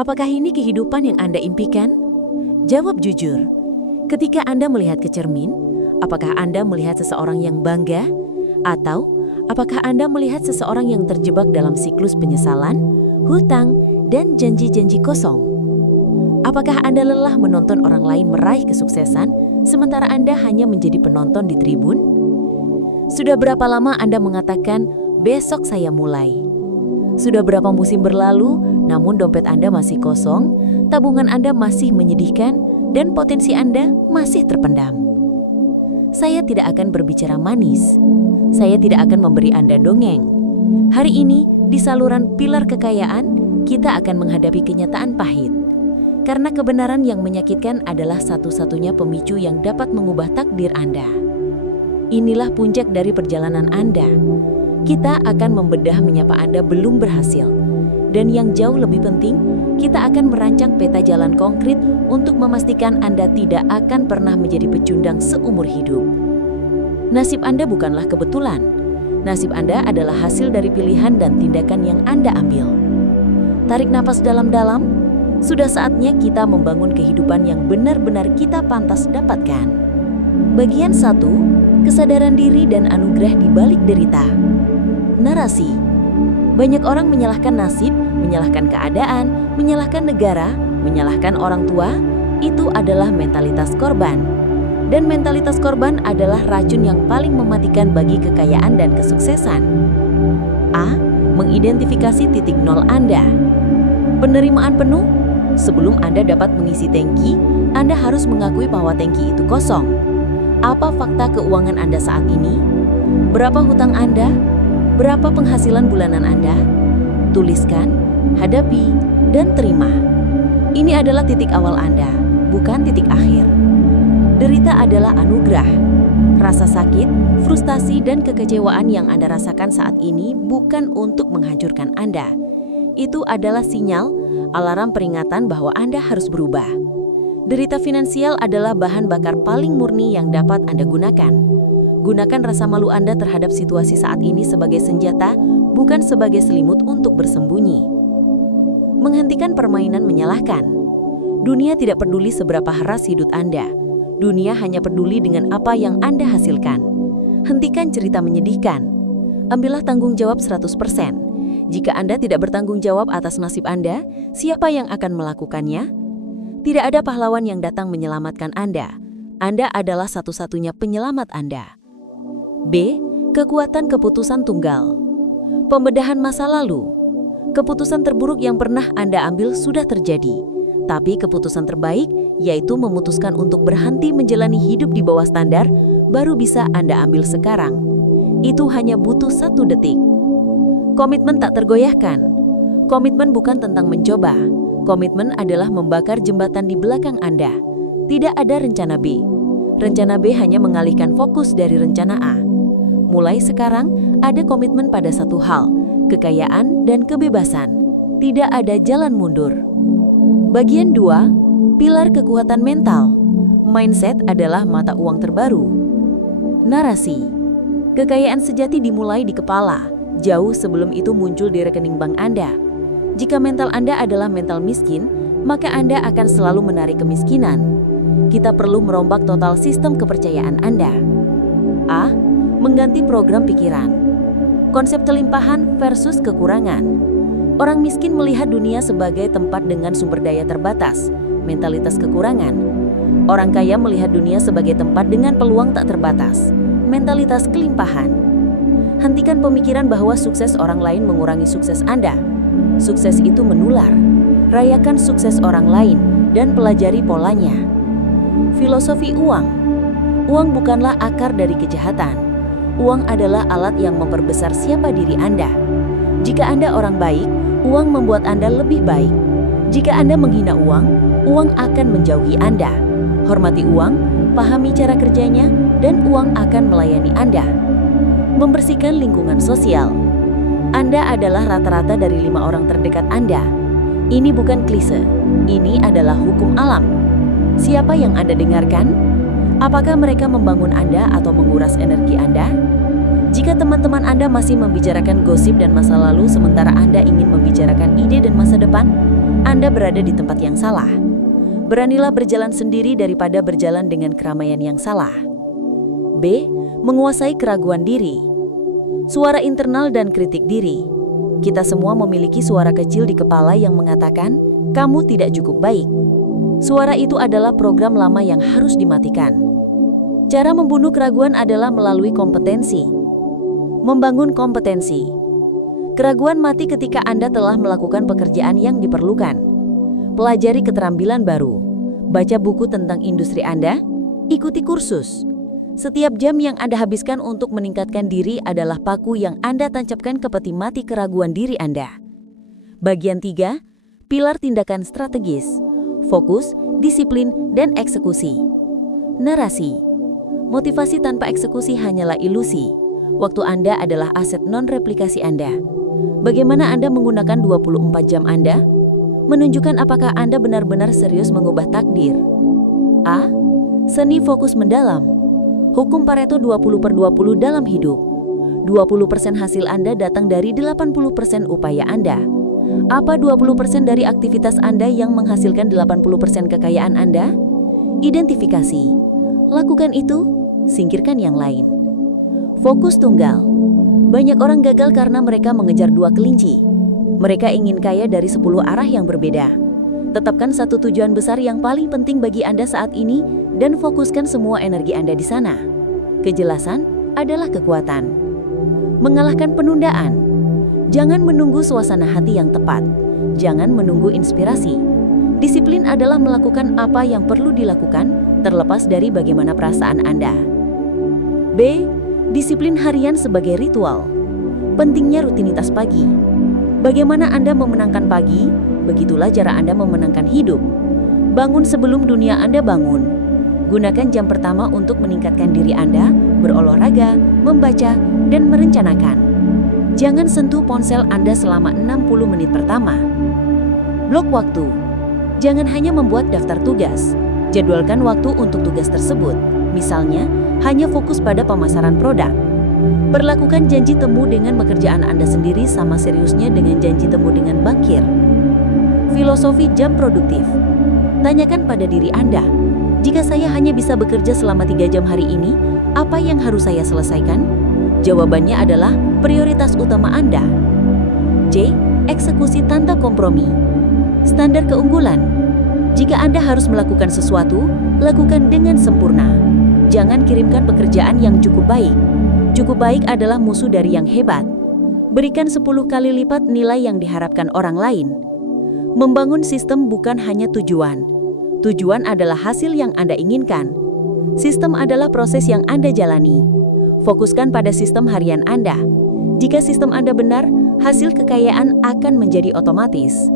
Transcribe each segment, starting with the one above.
Apakah ini kehidupan yang Anda impikan? Jawab jujur. Ketika Anda melihat ke cermin, apakah Anda melihat seseorang yang bangga? Atau apakah Anda melihat seseorang yang terjebak dalam siklus penyesalan, hutang, dan janji-janji kosong? Apakah Anda lelah menonton orang lain meraih kesuksesan, sementara Anda hanya menjadi penonton di tribun? Sudah berapa lama Anda mengatakan, besok saya mulai? Sudah berapa musim berlalu, namun dompet Anda masih kosong, tabungan Anda masih menyedihkan, dan potensi Anda masih terpendam? Saya tidak akan berbicara manis. Saya tidak akan memberi Anda dongeng. Hari ini, di saluran pilar kekayaan, kita akan menghadapi kenyataan pahit. Karena kebenaran yang menyakitkan adalah satu-satunya pemicu yang dapat mengubah takdir Anda. Inilah puncak dari perjalanan Anda. Kita akan membedah menyapa Anda belum berhasil. Dan yang jauh lebih penting, kita akan merancang peta jalan konkret untuk memastikan Anda tidak akan pernah menjadi pecundang seumur hidup. Nasib Anda bukanlah kebetulan. Nasib Anda adalah hasil dari pilihan dan tindakan yang Anda ambil. Tarik napas dalam-dalam. Sudah saatnya kita membangun kehidupan yang benar-benar kita pantas dapatkan. Bagian 1, kesadaran diri dan anugerah di balik derita. Narasi. Banyak orang menyalahkan nasib, menyalahkan keadaan, menyalahkan negara, menyalahkan orang tua. Itu adalah mentalitas korban. Dan mentalitas korban adalah racun yang paling mematikan bagi kekayaan dan kesuksesan. A. Mengidentifikasi titik nol Anda. Penerimaan penuh. Sebelum Anda dapat mengisi tangki, Anda harus mengakui bahwa tangki itu kosong. Apa fakta keuangan Anda saat ini? Berapa hutang Anda? Berapa penghasilan bulanan Anda? Tuliskan, hadapi, dan terima. Ini adalah titik awal Anda, bukan titik akhir. Derita adalah anugerah. Rasa sakit, frustasi, dan kekecewaan yang Anda rasakan saat ini bukan untuk menghancurkan Anda. Itu adalah sinyal, alarm peringatan bahwa Anda harus berubah. Derita finansial adalah bahan bakar paling murni yang dapat Anda gunakan. Gunakan rasa malu Anda terhadap situasi saat ini sebagai senjata, bukan sebagai selimut untuk bersembunyi. Menghentikan permainan menyalahkan. Dunia tidak peduli seberapa keras hidup Anda. Dunia hanya peduli dengan apa yang Anda hasilkan. Hentikan cerita menyedihkan. Ambillah tanggung jawab 100%. Jika Anda tidak bertanggung jawab atas nasib Anda, siapa yang akan melakukannya? Tidak ada pahlawan yang datang menyelamatkan Anda. Anda adalah satu-satunya penyelamat Anda. B. Kekuatan keputusan tunggal. Pembedahan masa lalu. Keputusan terburuk yang pernah Anda ambil sudah terjadi. Tapi keputusan terbaik, yaitu memutuskan untuk berhenti menjalani hidup di bawah standar, baru bisa Anda ambil sekarang. Itu hanya butuh 1 detik. Komitmen tak tergoyahkan. Komitmen bukan tentang mencoba. Komitmen adalah membakar jembatan di belakang Anda. Tidak ada rencana B. Rencana B hanya mengalihkan fokus dari rencana A. Mulai sekarang, ada komitmen pada satu hal, kekayaan dan kebebasan. Tidak ada jalan mundur. Bagian 2, pilar kekuatan mental. Mindset adalah mata uang terbaru. Narasi. Kekayaan sejati dimulai di kepala, jauh sebelum itu muncul di rekening bank Anda. Jika mental Anda adalah mental miskin, maka Anda akan selalu menarik kemiskinan. Kita perlu merombak total sistem kepercayaan Anda. A. Mengganti program pikiran. Konsep kelimpahan versus kekurangan. Orang miskin melihat dunia sebagai tempat dengan sumber daya terbatas, mentalitas kekurangan. Orang kaya melihat dunia sebagai tempat dengan peluang tak terbatas, mentalitas kelimpahan. Hentikan pemikiran bahwa sukses orang lain mengurangi sukses Anda. Sukses itu menular. Rayakan sukses orang lain dan pelajari polanya. Filosofi uang. Uang bukanlah akar dari kejahatan. Uang adalah alat yang memperbesar siapa diri Anda. Jika Anda orang baik, uang membuat Anda lebih baik. Jika Anda menghina uang, uang akan menjauhi Anda. Hormati uang, pahami cara kerjanya, dan uang akan melayani Anda. Membersihkan lingkungan sosial. Anda adalah rata-rata dari 5 orang terdekat Anda. Ini bukan klise, ini adalah hukum alam. Siapa yang Anda dengarkan? Apakah mereka membangun Anda atau menguras energi Anda? Jika teman-teman Anda masih membicarakan gosip dan masa lalu sementara Anda ingin membicarakan ide dan masa depan, Anda berada di tempat yang salah. Beranilah berjalan sendiri daripada berjalan dengan keramaian yang salah. B. Menguasai keraguan diri. Suara internal dan kritik diri. Kita semua memiliki suara kecil di kepala yang mengatakan, kamu tidak cukup baik. Suara itu adalah program lama yang harus dimatikan. Cara membunuh keraguan adalah melalui kompetensi. Membangun kompetensi. Keraguan mati ketika Anda telah melakukan pekerjaan yang diperlukan. Pelajari keterampilan baru. Baca buku tentang industri Anda. Ikuti kursus. Setiap jam yang Anda habiskan untuk meningkatkan diri adalah paku yang Anda tancapkan ke peti mati keraguan diri Anda. Bagian 3. Pilar tindakan strategis. Fokus, disiplin, dan eksekusi. Narasi. Motivasi tanpa eksekusi hanyalah ilusi. Waktu Anda adalah aset non-replikasi Anda. Bagaimana Anda menggunakan 24 jam Anda? Menunjukkan apakah Anda benar-benar serius mengubah takdir. A. Seni fokus mendalam. Hukum Pareto 20/20 dalam hidup. 20% hasil Anda datang dari 80% upaya Anda. Apa 20% dari aktivitas Anda yang menghasilkan 80% kekayaan Anda? Identifikasi. Lakukan itu, singkirkan yang lain. Fokus tunggal. Banyak orang gagal karena mereka mengejar 2 kelinci. Mereka ingin kaya dari 10 arah yang berbeda. Tetapkan satu tujuan besar yang paling penting bagi Anda saat ini dan fokuskan semua energi Anda di sana. Kejelasan adalah kekuatan. Mengalahkan penundaan. Jangan menunggu suasana hati yang tepat. Jangan menunggu inspirasi. Disiplin adalah melakukan apa yang perlu dilakukan, terlepas dari bagaimana perasaan Anda. B. Disiplin harian sebagai ritual. Pentingnya rutinitas pagi. Bagaimana Anda memenangkan pagi, begitulah cara Anda memenangkan hidup. Bangun sebelum dunia Anda bangun. Gunakan jam pertama untuk meningkatkan diri Anda, berolahraga, membaca, dan merencanakan. Jangan sentuh ponsel Anda selama 60 menit pertama. Blok waktu. Jangan hanya membuat daftar tugas. Jadwalkan waktu untuk tugas tersebut. Misalnya, hanya fokus pada pemasaran produk. Perlakukan janji temu dengan pekerjaan Anda sendiri sama seriusnya dengan janji temu dengan bankir. Filosofi jam produktif. Tanyakan pada diri Anda, jika saya hanya bisa bekerja selama 3 jam hari ini, apa yang harus saya selesaikan? Jawabannya adalah prioritas utama Anda. C. Eksekusi tanpa kompromi. Standar keunggulan. Jika Anda harus melakukan sesuatu, lakukan dengan sempurna. Jangan kirimkan pekerjaan yang cukup baik. Cukup baik adalah musuh dari yang hebat. Berikan 10 kali lipat nilai yang diharapkan orang lain. Membangun sistem bukan hanya tujuan. Tujuan adalah hasil yang Anda inginkan. Sistem adalah proses yang Anda jalani. Fokuskan pada sistem harian Anda. Jika sistem Anda benar, hasil kekayaan akan menjadi otomatis.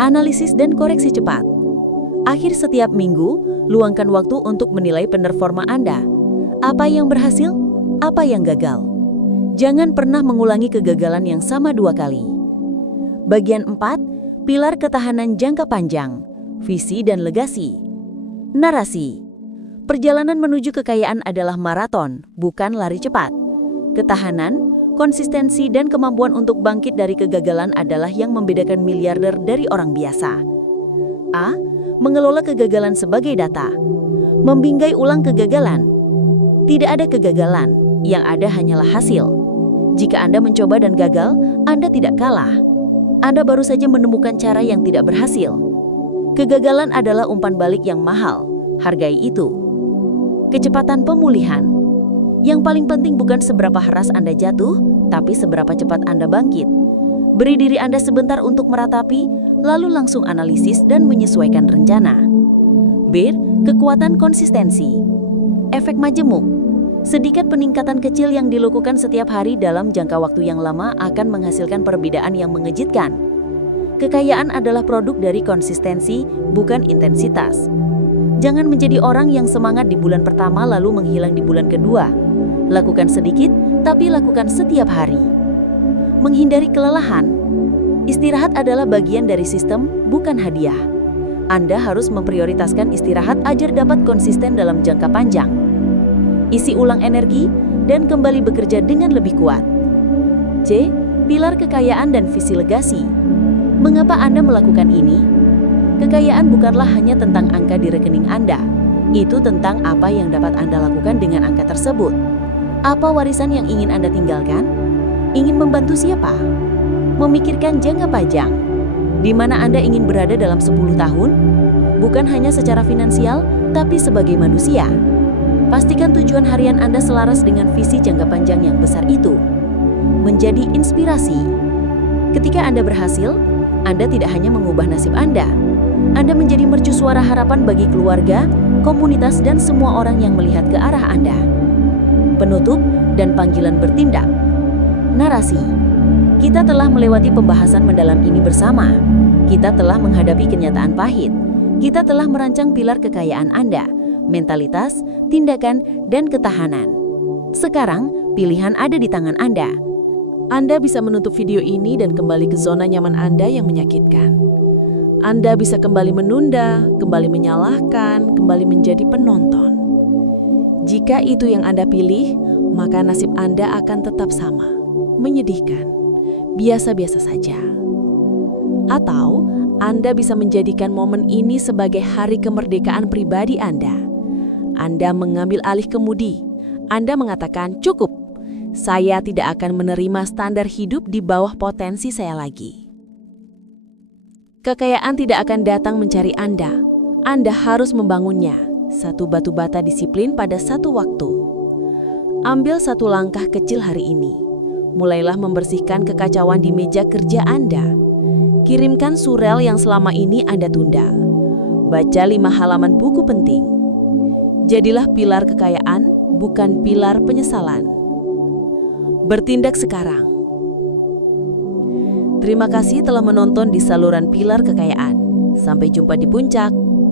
Analisis dan koreksi cepat. Akhir setiap minggu, luangkan waktu untuk menilai penerforma Anda. Apa yang berhasil? Apa yang gagal? Jangan pernah mengulangi kegagalan yang sama 2 kali. Bagian 4, pilar ketahanan jangka panjang, visi dan legasi. Narasi. Perjalanan menuju kekayaan adalah maraton, bukan lari cepat. Ketahanan, konsistensi dan kemampuan untuk bangkit dari kegagalan adalah yang membedakan miliarder dari orang biasa. A. Mengelola kegagalan sebagai data. Membingkai ulang kegagalan. Tidak ada kegagalan, yang ada hanyalah hasil. Jika Anda mencoba dan gagal, Anda tidak kalah. Anda baru saja menemukan cara yang tidak berhasil. Kegagalan adalah umpan balik yang mahal, hargai itu. Kecepatan pemulihan. Yang paling penting bukan seberapa keras Anda jatuh, tapi seberapa cepat Anda bangkit. Beri diri Anda sebentar untuk meratapi, lalu langsung analisis dan menyesuaikan rencana. B. Kekuatan konsistensi. Efek majemuk. Sedikit peningkatan kecil yang dilakukan setiap hari dalam jangka waktu yang lama akan menghasilkan perbedaan yang mengejutkan. Kekayaan adalah produk dari konsistensi, bukan intensitas. Jangan menjadi orang yang semangat di bulan pertama lalu menghilang di bulan kedua. Lakukan sedikit, tapi lakukan setiap hari. Menghindari kelelahan. Istirahat adalah bagian dari sistem, bukan hadiah. Anda harus memprioritaskan istirahat agar dapat konsisten dalam jangka panjang. Isi ulang energi dan kembali bekerja dengan lebih kuat. C. Pilar kekayaan dan visi legasi. Mengapa Anda melakukan ini? Kekayaan bukanlah hanya tentang angka di rekening Anda. Itu tentang apa yang dapat Anda lakukan dengan angka tersebut. Apa warisan yang ingin Anda tinggalkan? Ingin membantu siapa? Memikirkan jangka panjang. Di mana Anda ingin berada dalam 10 tahun? Bukan hanya secara finansial, tapi sebagai manusia. Pastikan tujuan harian Anda selaras dengan visi jangka panjang yang besar itu. Menjadi inspirasi. Ketika Anda berhasil, Anda tidak hanya mengubah nasib Anda menjadi mercusuara harapan bagi keluarga, komunitas, dan semua orang yang melihat ke arah Anda. Penutup dan panggilan bertindak. Narasi. Kita telah melewati pembahasan mendalam ini bersama. Kita telah menghadapi kenyataan pahit. Kita telah merancang pilar kekayaan Anda, mentalitas, tindakan, dan ketahanan. Sekarang, pilihan ada di tangan Anda. Anda bisa menutup video ini dan kembali ke zona nyaman Anda yang menyakitkan. Anda bisa kembali menunda, kembali menyalahkan, kembali menjadi penonton. Jika itu yang Anda pilih, maka nasib Anda akan tetap sama, menyedihkan, biasa-biasa saja. Atau, Anda bisa menjadikan momen ini sebagai hari kemerdekaan pribadi Anda. Anda mengambil alih kemudi. Anda mengatakan, cukup, saya tidak akan menerima standar hidup di bawah potensi saya lagi. Kekayaan tidak akan datang mencari Anda. Anda harus membangunnya. Satu batu bata disiplin pada satu waktu. Ambil satu langkah kecil hari ini. Mulailah membersihkan kekacauan di meja kerja Anda. Kirimkan surel yang selama ini Anda tunda. Baca 5 halaman buku penting. Jadilah pilar kekayaan, bukan pilar penyesalan. Bertindak sekarang. Terima kasih telah menonton di saluran Pilar Kekayaan. Sampai jumpa di puncak.